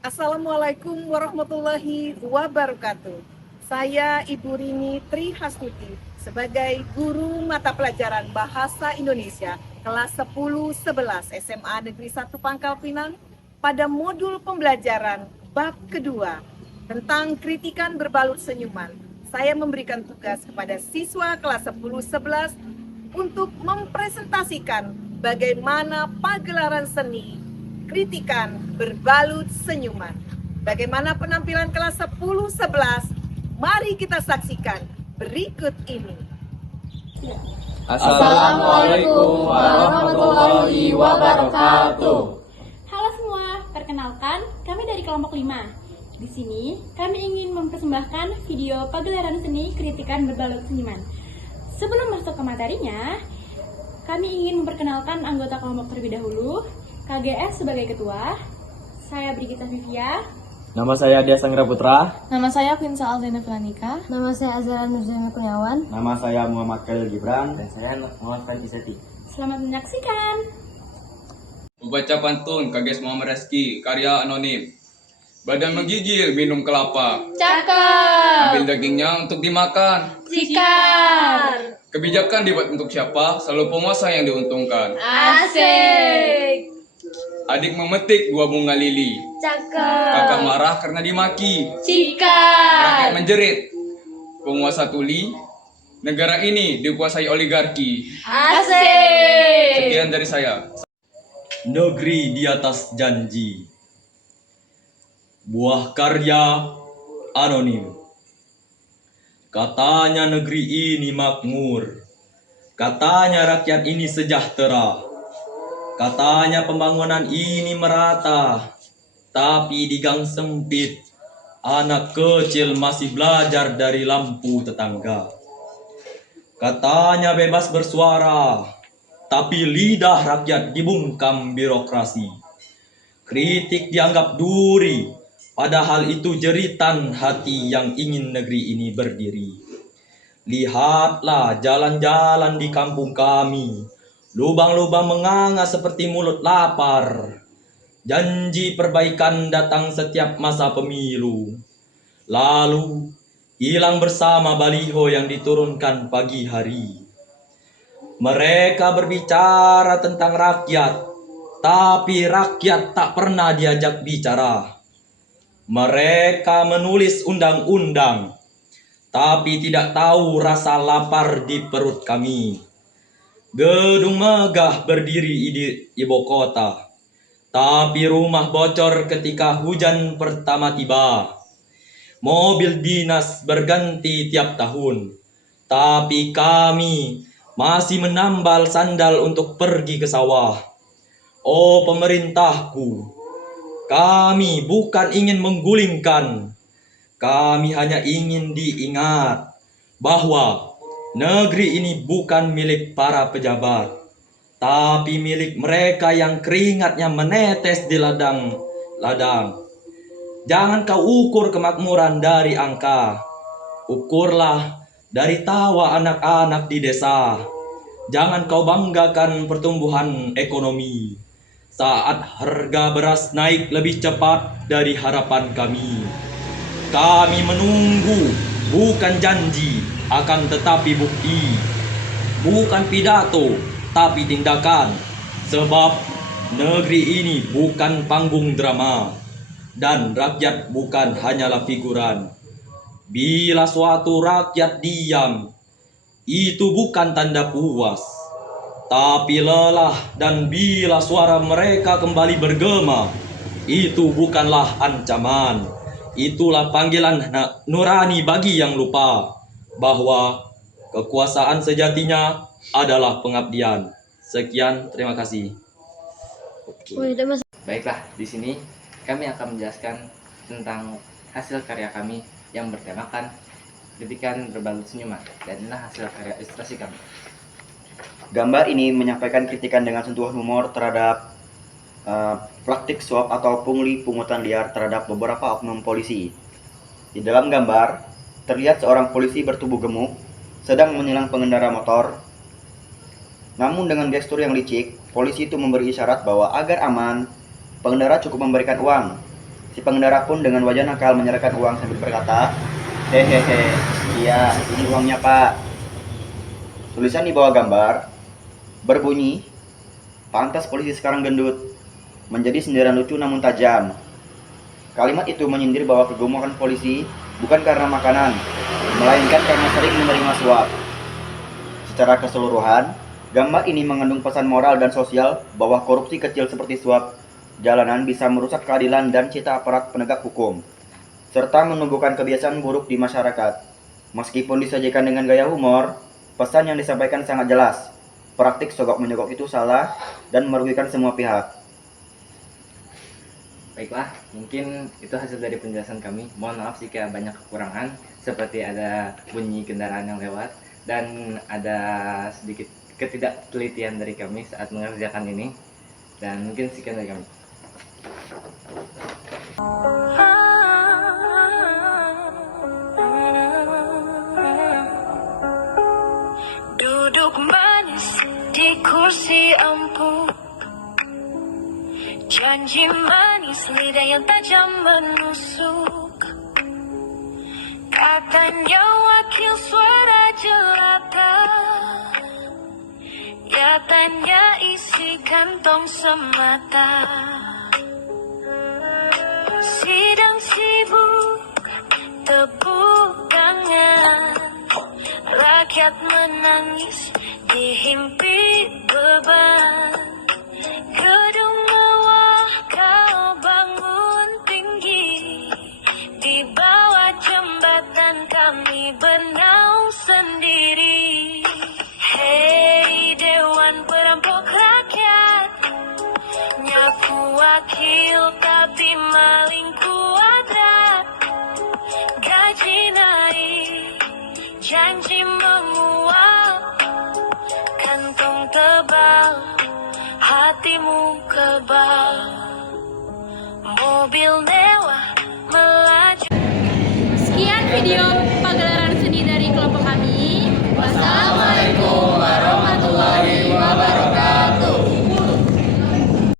Assalamualaikum warahmatullahi wabarakatuh. Saya Ibu Rini Tri Hastuti sebagai guru mata pelajaran Bahasa Indonesia kelas 10-11 SMA Negeri 1 Pangkal Pinang pada modul pembelajaran bab kedua tentang kritikan berbalut senyuman. Saya memberikan tugas kepada siswa kelas 10-11 untuk mempresentasikan bagaimana pagelaran seni kritikan berbalut senyuman. Bagaimana penampilan kelas 10-11? Mari kita saksikan berikut ini. Assalamualaikum warahmatullahi wabarakatuh. Halo semua, perkenalkan kami dari kelompok 5. Di sini kami ingin mempersembahkan video pagelaran seni kritikan berbalut senyuman. Sebelum masuk ke materinya, kami ingin memperkenalkan anggota kelompok terlebih dahulu. KGS sebagai ketua, saya Brigita Vivia. Nama saya Dia Sangra Putra. Nama saya Quinsa Aldena Felanika. Nama saya Azara Nurjana Kurniawan. Nama saya Muhammad Khalil Gibran. Dan saya Muhammad Faiz Iseti. Selamat menyaksikan. Membaca pantun KGS Muhammad Reski, karya anonim. Badan menggigil, minum kelapa. Cakep. Ambil dagingnya untuk dimakan. Sikar. Kebijakan dibuat untuk siapa? Selalu penguasa yang diuntungkan. Asik. Adik memetik 2 bunga lili. Cakep. Kakak marah karena dimaki. Cikar. Rakyat menjerit. Penguasa tuli. Negara ini dikuasai oligarki. Asik. Sekian dari saya. Negeri di atas janji. Buah karya anonim. Katanya negeri ini makmur. Katanya rakyat ini sejahtera. Katanya pembangunan ini merata. Tapi di gang sempit, anak kecil masih belajar dari lampu tetangga. Katanya bebas bersuara, tapi lidah rakyat dibungkam birokrasi. Kritik dianggap duri, padahal itu jeritan hati yang ingin negeri ini berdiri. Lihatlah jalan-jalan di kampung kami, lubang-lubang menganga seperti mulut lapar. Janji perbaikan datang setiap masa pemilu. Lalu hilang bersama baliho yang diturunkan pagi hari. Mereka berbicara tentang rakyat, tapi rakyat tak pernah diajak bicara. Mereka menulis undang-undang, tapi tidak tahu rasa lapar di perut kami. Gedung megah berdiri di ibu kota, tapi rumah bocor ketika hujan pertama tiba. Mobil dinas berganti tiap tahun, tapi kami masih menambal sandal untuk pergi ke sawah. Oh pemerintahku, kami bukan ingin menggulingkan. Kami hanya ingin diingat bahwa negeri ini bukan milik para pejabat, tapi milik mereka yang keringatnya menetes di ladang-ladang. Jangan kau ukur kemakmuran dari angka, ukurlah dari tawa anak-anak di desa. Jangan kau banggakan pertumbuhan ekonomi saat harga beras naik lebih cepat dari harapan kami. Kami menunggu bukan janji, akan tetapi bukti. Bukan pidato, tapi tindakan. Sebab negeri ini bukan panggung drama, dan rakyat bukan hanyalah figuran. Bila suatu rakyat diam, itu bukan tanda puas, tapi lelah. Dan bila suara mereka kembali bergema, itu bukanlah ancaman. Itulah panggilan nurani bagi yang lupa bahwa kekuasaan sejatinya adalah pengabdian. Sekian, terima kasih. Baiklah, di sini kami akan menjelaskan tentang hasil karya kami yang bertemakan kritikan berbalut senyuman, dan inilah hasil karya ilustrasi kami. Gambar ini menyampaikan kritikan dengan sentuhan humor terhadap praktik suap atau pungli pungutan liar terhadap beberapa oknum polisi. Di dalam gambar, terlihat seorang polisi bertubuh gemuk sedang menilang pengendara motor. Namun dengan gestur yang licik, polisi itu memberi isyarat bahwa agar aman, pengendara cukup memberikan uang. Si pengendara pun dengan wajah nakal menyerahkan uang sambil berkata, "Hehehe, iya, ini uangnya Pak." Tulisan di bawah gambar berbunyi, "Pantas polisi sekarang gendut." Menjadi sindiran lucu namun tajam. Kalimat itu menyindir bahwa kegemukan polisi bukan karena makanan, melainkan karena sering menerima suap. Secara keseluruhan, gambar ini mengandung pesan moral dan sosial bahwa korupsi kecil seperti suap jalanan bisa merusak keadilan dan cita aparat penegak hukum, serta menumbuhkan kebiasaan buruk di masyarakat. Meskipun disajikan dengan gaya humor, pesan yang disampaikan sangat jelas. Praktik sogok-menyogok itu salah dan merugikan semua pihak. Baiklah, mungkin itu hasil dari penjelasan kami. Mohon maaf jika banyak kekurangan, seperti ada bunyi kendaraan yang lewat dan ada sedikit ketidaktelitian dari kami saat mengerjakan ini. Dan mungkin sekian dari kami. Duduk manis di kursi empuk, janji manis lidah yang tajam menusuk. Katanya wakil suara jelata, nyatanya isi kantong semata. Sidang sibuk, tepuk tangan, rakyat menangis dihimpi beban. Gedung mewah kau bangun tinggi, di bawah jembatan kami bernaung sendiri. Hei dewan perampok rakyat, nyaku wakil tapi maling kuadrat. Gaji naik, janji